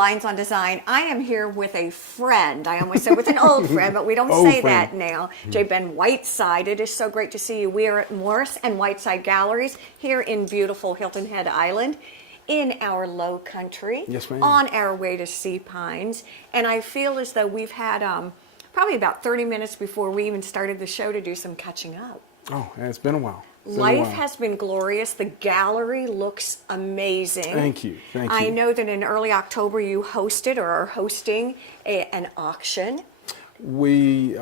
Lines on Design. I am here with a friend. I almost said with an old friend, but we don't say that now. J. Ben Whiteside. It is so great to see you. We are at Morris and Whiteside Galleries here in beautiful Hilton Head Island in our low country. Yes, ma'am. On our way to Sea Pines. And I feel as though we've had probably about 30 minutes before we even started the show to do some catching up. Oh, it's been a while. Life has been glorious. The gallery looks amazing. Thank you. Thank you. I know that in early October you hosted or are hosting an auction. We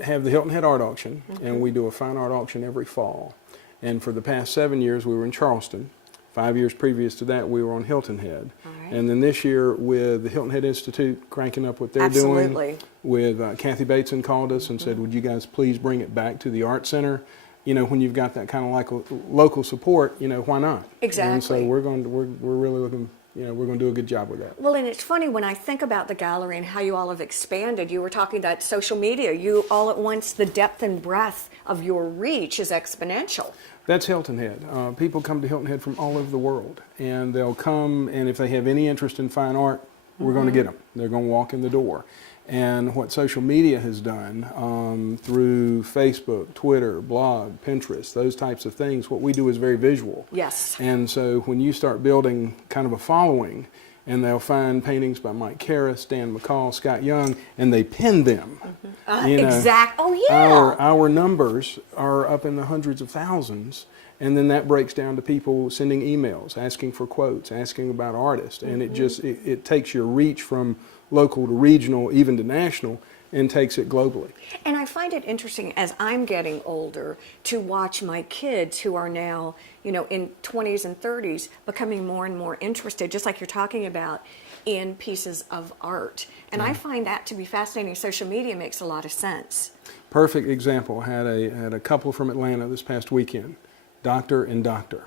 have the Hilton Head Art Auction, and we do a fine art auction every fall. And for the past 7 years, we were in Charleston. 5 years previous to that, we were on Hilton Head. Right. And then this year, with the Hilton Head Institute cranking up what they're doing, with Kathy Bateson called us and said, would you guys please bring it back to the Art Center? You know, when you've got that kind of like local support, you know, why not? Exactly. And so we're really looking, you know, we're going to do a good job with that. Well, and it's funny when I think about the gallery and how you all have expanded. You were talking about social media. You all at once, the depth and breadth of your reach is exponential. That's Hilton Head. People come to Hilton Head from all over the world, and they'll come, and if they have any interest in fine art, we're going to get them. They're going to walk in the door. And what social media has done through Facebook, Twitter, blog, Pinterest, those types of things, what we do is very visual. Yes. And so when you start building kind of a following, and they'll find paintings by Mike Karras, Dan McCall, Scott Young, and they pin them. Exactly. Oh, yeah. Our numbers are up in the hundreds of thousands, and then that breaks down to people sending emails, asking for quotes, asking about artists, and it takes your reach from local to regional, even to national, and takes it globally. And I find it interesting as I'm getting older to watch my kids who are now, you know, in 20s and 30s becoming more and more interested, just like you're talking about, in pieces of art. And I find that to be fascinating. Social media makes a lot of sense. Perfect example. Had a couple from Atlanta this past weekend, doctor and doctor,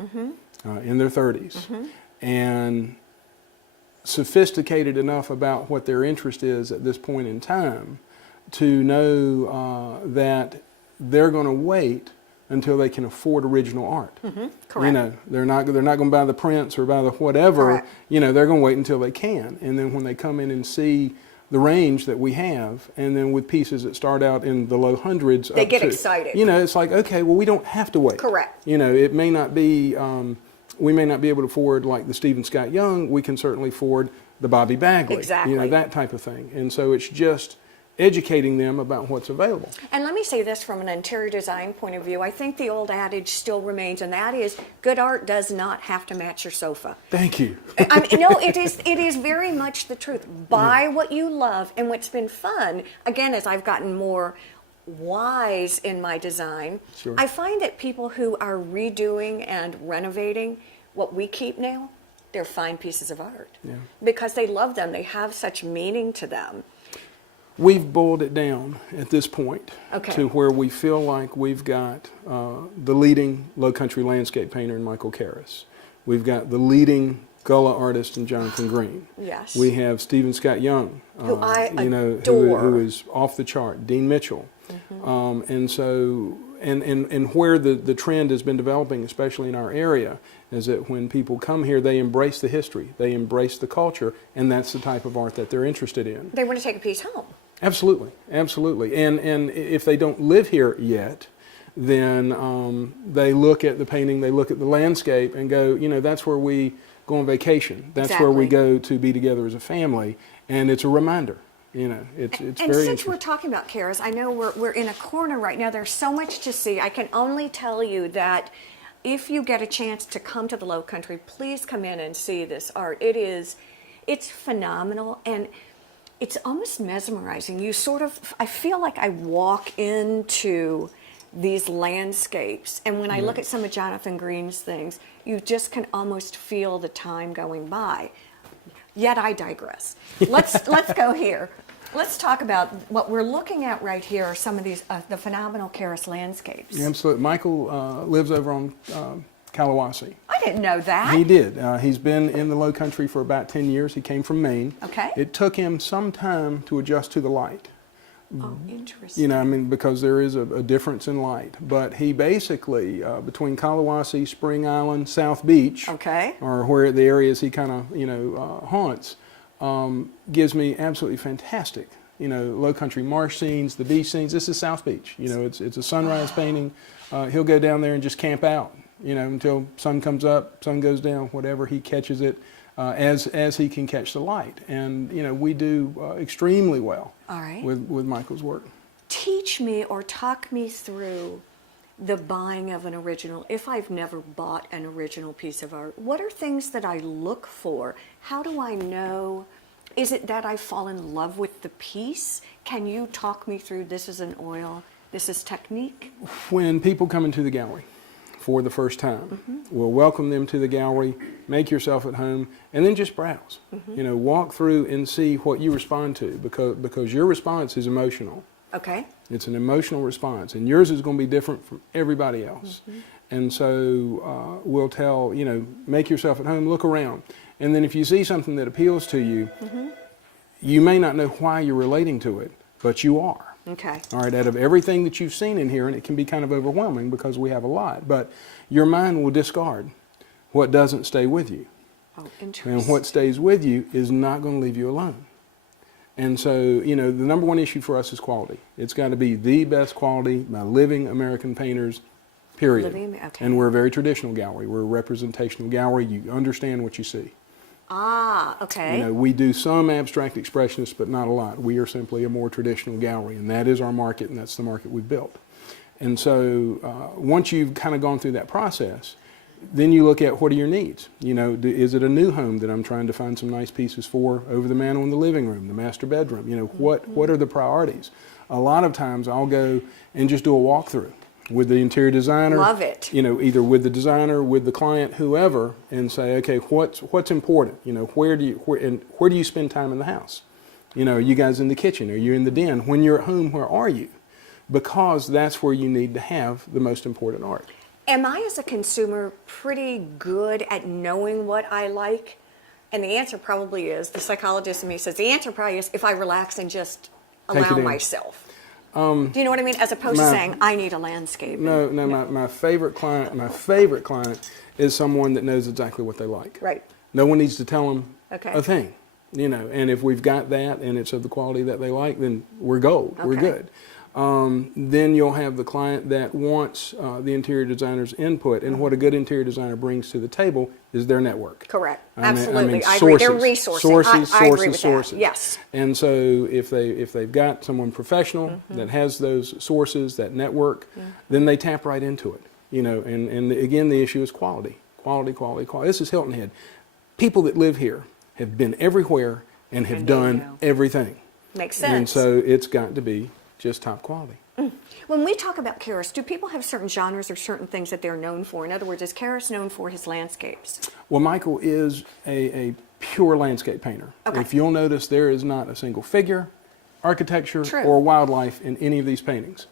in their 30s. And sophisticated enough about what their interest is at this point in time to know that they're going to wait until they can afford original art. Correct. You know, they're not going to buy the prints or buy the whatever. Correct. You know, they're going to wait until they can. And then when they come in and see the range that we have, and then with pieces that start out in the low hundreds, they get excited. You know, it's like, okay, well, we don't have to wait. Correct. You know, it may not be. We may not be able to afford like the Stephen Scott Young. We can certainly afford the Bobby Bagley. Exactly. You know, that type of thing. And so it's just educating them about what's available. And let me say this from an interior design point of view. I think the old adage still remains, and that is good art does not have to match your sofa. Thank you. I mean, no, it is very much the truth. Buy what you love. And what's been fun, again, as I've gotten more wise in my design, I find that people who are redoing and renovating what we keep now, they're fine pieces of art because they love them. They have such meaning to them. We've boiled it down at this point to where we feel like we've got the leading low country landscape painter in Michael Karras. We've got the leading Gullah artist in Jonathan Green. Yes. We have Stephen Scott Young, who I adore. Who is off the chart. Dean Mitchell. And so, and where the trend has been developing, especially in our area, is that when people come here, they embrace the history, they embrace the culture, and that's the type of art that they're interested in. They want to take a piece home. Absolutely, absolutely. And if they don't live here yet, then they look at the painting, they look at the landscape, and go, you know, that's where we go on vacation. That's where we go to be together as a family, and it's a reminder. You know, it's very interesting. And since we're talking about Karras, I know we're in a corner right now. There's so much to see. I can only tell you that if you get a chance to come to the Low Country, please come in and see this art. It's phenomenal, and it's almost mesmerizing. You sort of, I feel like I walk into these landscapes, and when I look at some of Jonathan Green's things, you just can almost feel the time going by. Yet I digress. Let's go here. Let's talk about what we're looking at right here are some of these, the phenomenal Karras landscapes. Yeah, absolutely. Michael lives over on Kalawasi. I didn't know that. He did. He's been in the Low Country for about 10 years. He came from Maine. Okay. It took him some time to adjust to the light. Oh, interesting. You know, I mean, because there is a difference in light. But he basically, between Kalawasi, Spring Island, South Beach, or where the areas he kind of, you know, haunts, gives me absolutely fantastic, low country marsh scenes, the beach scenes. This is South Beach. It's a sunrise painting. He'll go down there and just camp out, until sun comes up, sun goes down, whatever. He catches it as he can catch the light. And, we do extremely well All right. with Michael's work. Teach me or talk me through the buying of an original. If I've never bought an original piece of art, what are things that I look for? How do I know? Is it that I fall in love with the piece? Can you talk me through, this is an oil, this is technique? When people come into the gallery for the first time, we'll welcome them to the gallery, make yourself at home, and then just browse. Walk through and see what you respond to, because your response is emotional. Okay. It's an emotional response, and yours is going to be different from everybody else. And so we'll tell, make yourself at home, look around. And then if you see something that appeals to you, you may not know why you're relating to it, but you are. Okay. All right, out of everything that you've seen in here, and it can be kind of overwhelming because we have a lot, but your mind will discard what doesn't stay with you. Oh, interesting. And what stays with you is not going to leave you alone. And so, the number one issue for us is quality. It's got to be the best quality by living American painters, period. Okay. And we're a very traditional gallery. We're a representational gallery. You understand what you see. Ah, okay. We do some abstract expressionists, but not a lot. We are simply a more traditional gallery, and that is our market, and that's the market we've built. And so once you've kind of gone through that process, then you look at what are your needs. Is it a new home that I'm trying to find some nice pieces for over the mantel in the living room, the master bedroom? What are the priorities? A lot of times I'll go and just do a walkthrough with the interior designer. Love it. Either with the designer, with the client, whoever, and say, okay, what's important? Where do you spend time in the house? Are you guys in the kitchen? Are you in the den? When you're at home, where are you? Because that's where you need to have the most important art. Am I, as a consumer, pretty good at knowing what I like? And the answer probably is, the psychologist in me says, the answer probably is if I relax and just allow myself. Do you know what I mean? As opposed to saying, I need a landscape. No, my favorite client is someone that knows exactly what they like. Right. No one needs to tell them Okay. a thing. And if we've got that and it's of the quality that they like, then we're gold. Okay. We're good. Then you'll have the client that wants the interior designer's input, and what a good interior designer brings to the table is their network. Correct. Absolutely. I agree. They're resourcing. I agree with Sources. that. Yes. And so if they've got someone professional that has those sources, that network, then they tap right into it. And again, the issue is quality. Quality. This is Hilton Head. People that live here have been everywhere and have done everything. Makes sense. And so it's got to be just top quality. When we talk about Karras, do people have certain genres or certain things that they're known for? In other words, is Karras known for his landscapes? Well, Michael is a pure landscape painter. Okay. If you'll notice, there is not a single figure, architecture, True. or wildlife in any of these paintings.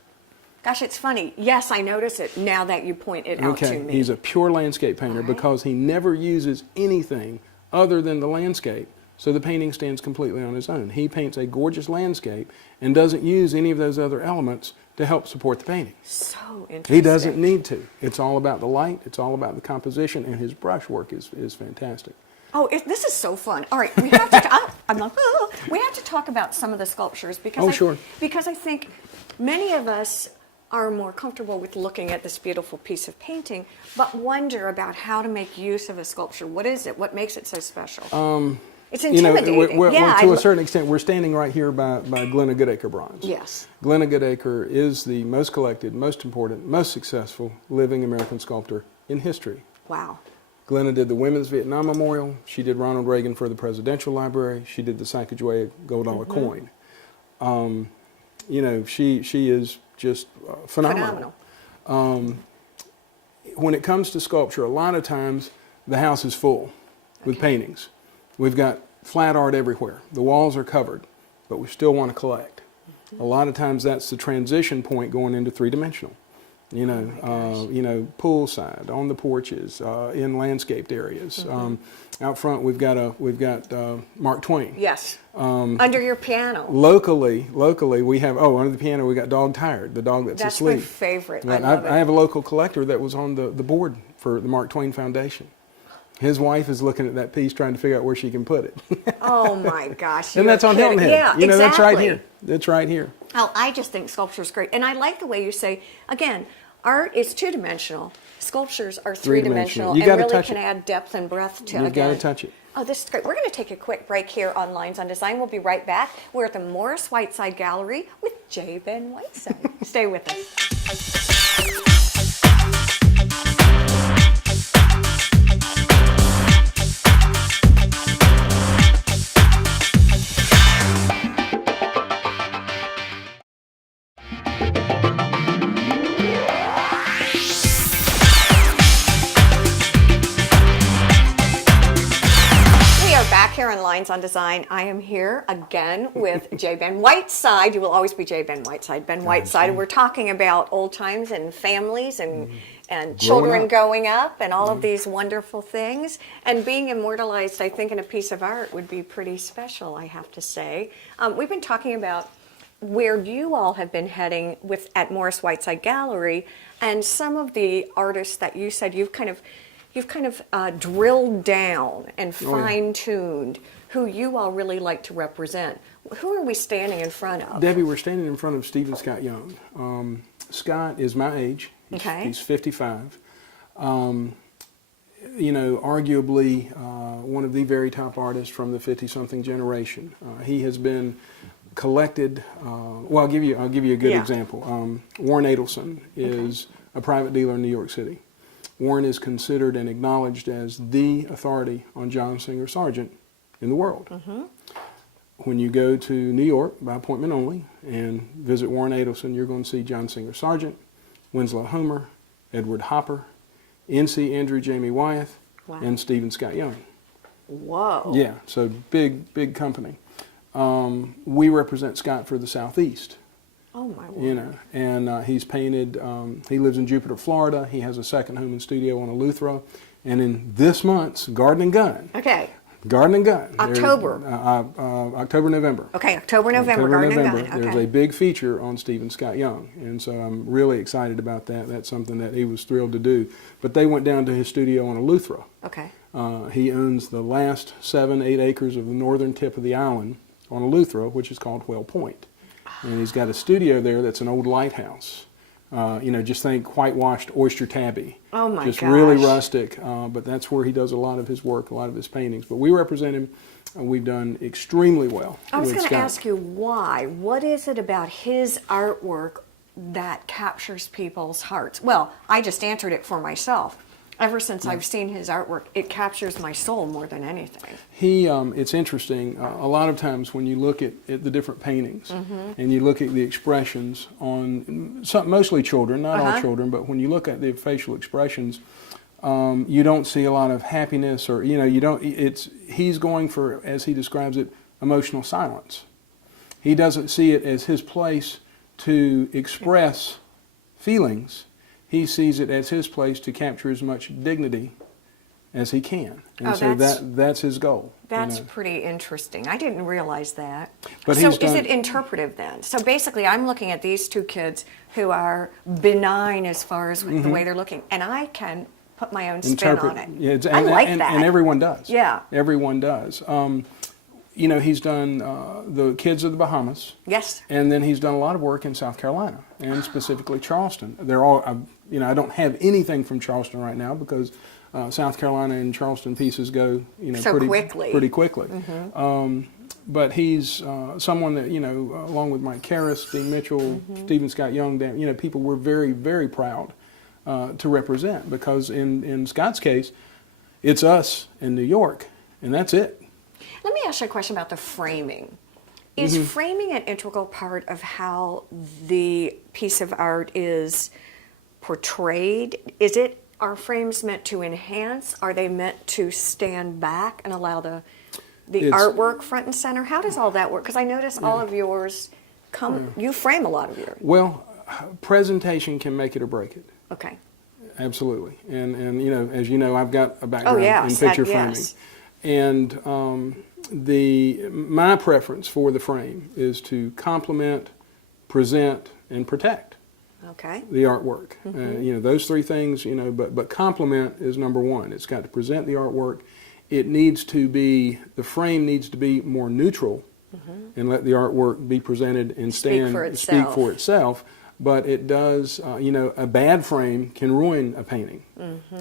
Gosh, it's funny. Yes, I notice it now that you point it out to me. He's a pure landscape painter because he never uses anything other than the landscape. So the painting stands completely on its own. He paints a gorgeous landscape and doesn't use any of those other elements to help support the painting. So interesting. He doesn't need to. It's all about the light, it's all about the composition, and his brushwork is fantastic. Oh, this is so fun. All right, we have to. I'm like, oh, we have to talk about some of the sculptures because sure. Because I think many of us are more comfortable with looking at this beautiful piece of painting, but wonder about how to make use of a sculpture. What is it? What makes it so special? It's intimidating. To a certain extent, we're standing right here by Glenna Goodacre bronze. Yes. Glenna Goodacre is the most collected, most important, most successful living American sculptor in history. Wow. Glenna did the Women's Vietnam Memorial. She did Ronald Reagan for the Presidential Library. She did the Sacagawea gold dollar coin. She is just phenomenal. When it comes to sculpture, a lot of times the house is full with paintings. We've got flat art everywhere. The walls are covered, but we still want to collect. A lot of times that's the transition point going into three-dimensional. Poolside, on the porches, in landscaped areas. Out front, we've got Mark Twain. Yes. Under your piano. Locally, we have under the piano we got Dog Tired, the dog that's asleep. That's my favorite. I have a local collector that was on the board for the Mark Twain Foundation. His wife is looking at that piece trying to figure out where she can put it. Oh my gosh. And that's on Hilton Head. Yeah, you know, exactly. that's right here. That's right here. Oh, I just think sculpture is great. And I like the way you say, again, art is two-dimensional. Sculptures are three-dimensional You and gotta really touch can it. add depth and breadth to it. You've got to touch it. Oh, this is great. We're going to take a quick break here on Lines on Design. We'll be right back. We're at the Morris Whiteside Gallery with J. Ben Whiteside. Stay with us. Here on Lines on Design, I am here again with J. Ben Whiteside. You will always be J. Ben Whiteside. Ben Whiteside. We're talking about old times and families and children growing up and all of these wonderful things. And being immortalized, I think, in a piece of art would be pretty special, I have to say. We've been talking about where you all have been heading at Morris Whiteside Gallery and some of the artists that you said you've kind of drilled down and fine-tuned who you all really like to represent. Who are we standing in front of? Debbie, we're standing in front of Stephen Scott Young. Scott is my age. He's 55. You know, arguably one of the very top artists from the 50-something generation. He has been collected. Well, I'll give you a good example. Warren Adelson is a private dealer in New York City. Warren is considered and acknowledged as the authority on John Singer Sargent in the world. When you go to New York by appointment only and visit Warren Adelson, you're going to see John Singer Sargent, Winslow Homer, Edward Hopper, N.C. Andrew Jamie Wyeth, and Stephen Scott Young. Whoa. Yeah, so big company. We represent Scott for the Southeast. Oh my word. You know, and he's painted, he lives in Jupiter, Florida. He has a second home and studio on Eleuthera. And in this month's Garden and Gun. Okay. Garden and Gun. October. October, November. Okay, October, November, Garden and Gun. Okay. There's a big feature on Stephen Scott Young. And so I'm really excited about that. That's something that he was thrilled to do. But they went down to his studio on Eleuthera. Okay. He owns the last 7-8 acres of the northern tip of the island on Eleuthera, which is called Whale Point. And he's got a studio there that's an old lighthouse. You know, just think whitewashed oyster tabby. Oh my just gosh. really rustic, but that's where he does a lot of his work, a lot of his paintings. But we represent him. We've done extremely well. I was going to ask you why. What is it about his artwork that captures people's hearts? Well, I just answered it for myself. Ever since I've seen his artwork, it captures my soul more than anything. It's interesting. A lot of times when you look at the different paintings and you look at the expressions on mostly children, not all children, but when you look at the facial expressions, you don't see a lot of happiness, or he's going for, as he describes it, emotional silence. He doesn't see it as his place to express feelings. He sees it as his place to capture as much dignity as he can. And so that's his goal. That's pretty interesting. I didn't realize that. But so is it interpretive then? So basically I'm looking at these two kids who are benign as far as the way they're looking, and I can put my own spin on it. Yeah, I like that. And everyone does. Yeah. Everyone does. You know, he's done the Kids of the Bahamas. Yes. And then he's done a lot of work in South Carolina, and specifically Charleston. They're all, I don't have anything from Charleston right now because South Carolina and Charleston pieces go, pretty quickly. But he's someone that, along with Mike Karras, Dean Mitchell, Stephen Scott Young, people we're very, very proud to represent, because in Scott's case, it's us in New York, and that's it. Let me ask you a question about the framing. Is framing an integral part of how the piece of art is portrayed? Are frames meant to enhance? Are they meant to stand back and allow the artwork front and center? How does all that work? Because I notice all of yours you frame a lot of yours. Well, presentation can make it or break it. Okay. Absolutely. And as you know, I've got a background in picture framing. And my preference for the frame is to complement, present, and protect. Okay. the artwork. You know, those three things, you know, but complement is number one. It's got to present the artwork. It needs to be, the frame needs to be more neutral and let the artwork be presented and Speak for itself. But it does, you know, a bad frame can ruin a painting,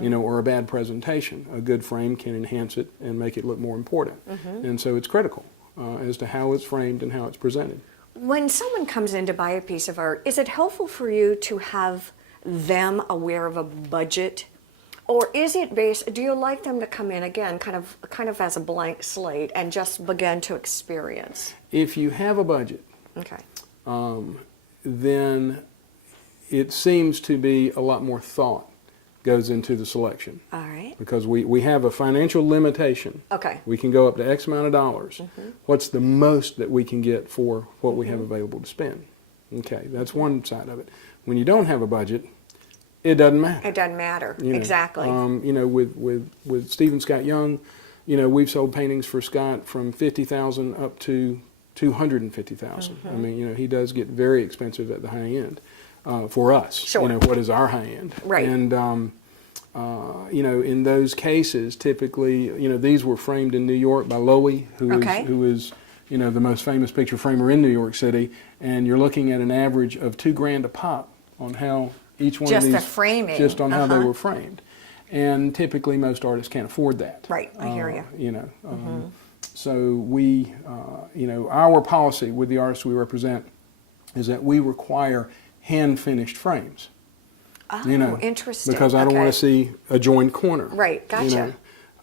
you know, or a bad presentation. A good frame can enhance it and make it look more important. And so it's critical as to how it's framed and how it's presented. When someone comes in to buy a piece of art, is it helpful for you to have them aware of a budget? Or is it based, do you like them to come in again kind of as a blank slate and just begin to experience? If you have a budget, Okay. then it seems to be a lot more thought goes into the selection. All right. Because we have a financial limitation. Okay. We can go up to X amount of dollars. What's the most that we can get for what we have available to spend? Okay, that's one side of it. When you don't have a budget, it doesn't matter. It doesn't matter. You know, Exactly. You know, with Stephen Scott Young, you know, we've sold paintings for Scott from $50,000 up to $250,000. I mean, you know, he does get very expensive at the high end for us. Sure. You know, what is our high end? Right. And you know, in those cases, typically, you know, these were framed in New York by Lowy, who is you know, the most famous picture framer in New York City, and you're looking at an average of $2,000 a pop on how each one Just of the these, framing. just on how they were framed. And typically most artists can't afford that. Right, I hear you. You know, so we, you know, our policy with the artists we represent is that we require hand-finished frames. Oh, You know, interesting. because I don't want Okay. to see a joined corner. Right, gotcha. You know,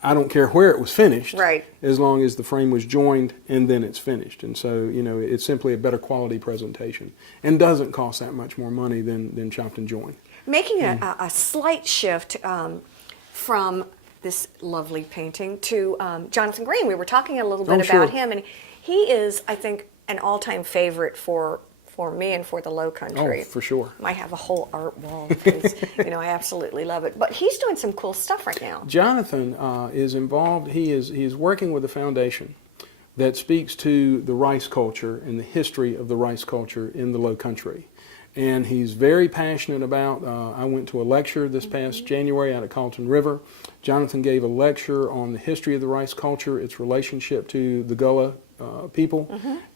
I don't care where it was finished, Right. as long as the frame was joined and then it's finished. And so, you know, it's simply a better quality presentation and doesn't cost that much more money than chopped and joined. Making a slight shift from this lovely painting to Jonathan Green. We were talking a little bit Oh, sure. about him, and he is, I think, an all-time favorite for me and for the Low Country. Oh, for sure. I have a whole art wall because, you know, I absolutely love it. But he's doing some cool stuff right now. Jonathan is involved. He is working with a foundation that speaks to the rice culture and the history of the rice culture in the Low Country. And he's very passionate about, I went to a lecture this past January out at Carlton River. Jonathan gave a lecture on the history of the rice culture, its relationship to the Gullah people,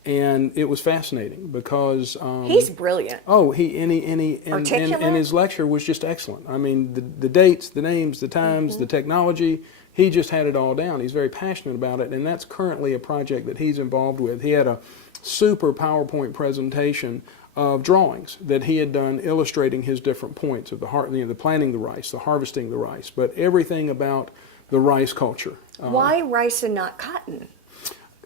and it was fascinating because He's brilliant. oh, Articulate? and his lecture was just excellent. I mean, the dates, the names, the times, the technology, he just had it all down. He's very passionate about it, and that's currently a project that he's involved with. He had a super PowerPoint presentation of drawings that he had done illustrating his different points of the planting the rice, the harvesting the rice, but everything about the rice culture. Why rice and not cotton?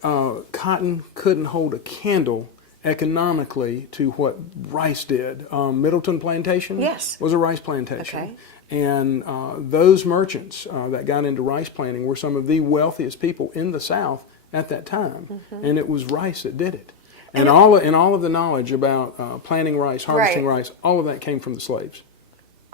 Cotton couldn't hold a candle economically to what rice did. Middleton Plantation Yes. was a rice plantation. Okay. And those merchants that got into rice planting were some of the wealthiest people in the South at that time. And it was rice that did it. And all of the knowledge about planting rice, harvesting Right. rice, all of that came from the slaves.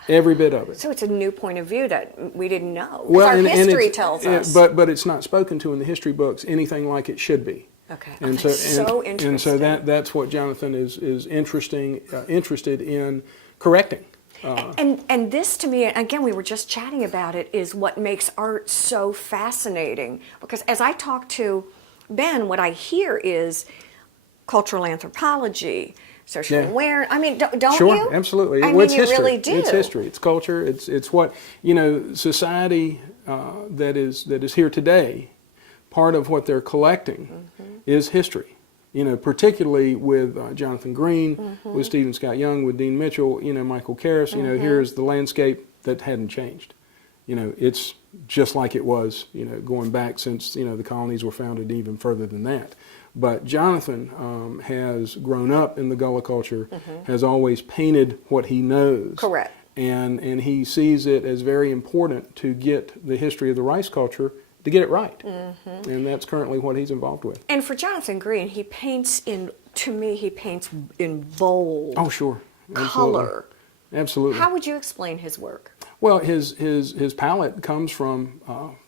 Every bit of it. So it's a new point of view that we didn't know. 'Cause Well, our and history it's- tells us. but it's not spoken to in the history books anything like it should be. Okay. And That's so interesting. And so that's what Jonathan is interested in correcting. And this to me, again, we were just chatting about it, is what makes art so fascinating. Because as I talk to Ben, what I hear is cultural anthropology, social Yeah. awareness. I mean, don't Sure, you? absolutely. I Well, mean, it's you history. really do. It's history. It's culture. It's what, you know, society that is here today. Part of what they're collecting is history. You know, particularly with Jonathan Green, with Stephen Scott Young, with Dean Mitchell, you know, Michael Karras. You know, here's the landscape that hadn't changed. You know, it's just like it was, you know, going back since, you know, the colonies were founded, even further than that. But Jonathan has grown up in the Gullah culture, has always painted what he knows. Correct. And he sees it as very important to get the history of the rice culture, to get it right. And that's currently what he's involved with. And for Jonathan Green, he paints to me, he paints in bold Oh, sure. color. Absolutely. How would you explain his work? Well, his palette comes from,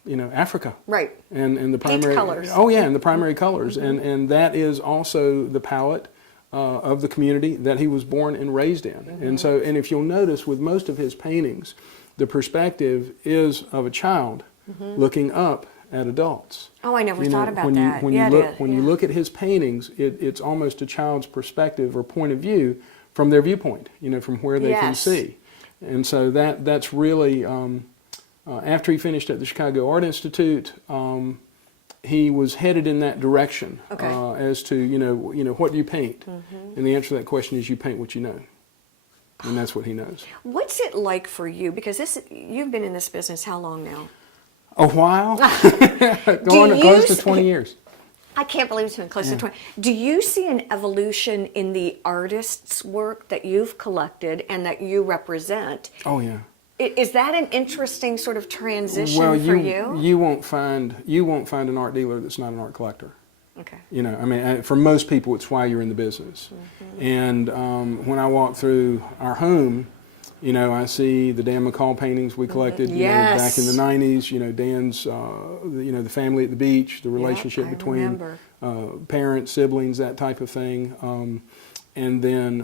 you know, Africa. Right. And the primary colors. Oh yeah, and the primary colors, and that is also the palette of the community that he was born and raised in. And so, and if you'll notice, with most of his paintings, the perspective is of a child looking up at adults. Oh, I never You know, thought about when that. You, when Yeah, you it look, is. when you look at his paintings, it's almost a child's perspective or point of view from their viewpoint, you know, from where they can Yes. see. And so that's really, after he finished at the Chicago Art Institute, he was headed in that direction Okay. as to, you know, what do you paint? And the answer to that question is you paint what you know. And that's what he knows. What's it like for you? Because you've been in this business how long now? A while? Going you close to s- 20 years. I can't believe it's been close to 20. Do you see an evolution in the artist's work that you've collected and that you represent? Oh, yeah. Is that an interesting sort of transition Well, for you? you won't find an art dealer that's not an art collector. Okay. You know, I mean, for most people, it's why you're in the business. And when I walk through our home, you know, I see the Dan McCall paintings we collected you know, back in the 90s. You know, Dan's, you know, the family at the beach, the relationship I between remember. parents, siblings, that type of thing. And then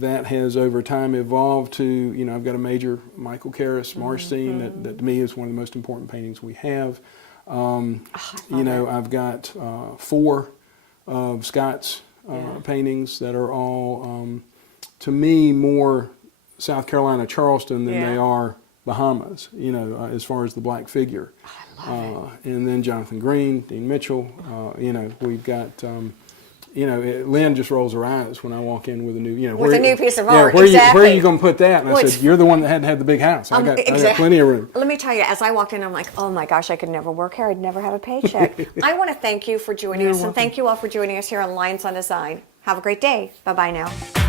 that has over time evolved to, you know, I've got a major Michael Karras marsh scene that to me is one of the most important paintings we have. You know, I've got 4 of Scott's paintings that are all, to me, more South Carolina, Charleston than they are Bahamas, you know, as far as the black figure. I love And then Jonathan Green, Dean Mitchell, you know, we've got, you know, Lynn just rolls her eyes when I walk in with a new, you know, With a new piece of yeah, art, where exactly. are you going to put that? And Well, I it's- said, you're the one that had to have the big house. I got plenty of room. Let me tell you, as I walked in, I'm like, oh my gosh, I could never work here. I'd never have a paycheck. I want to thank you for joining us, and thank you all for joining us here on Lines on Design. Have a great day. Bye-bye now.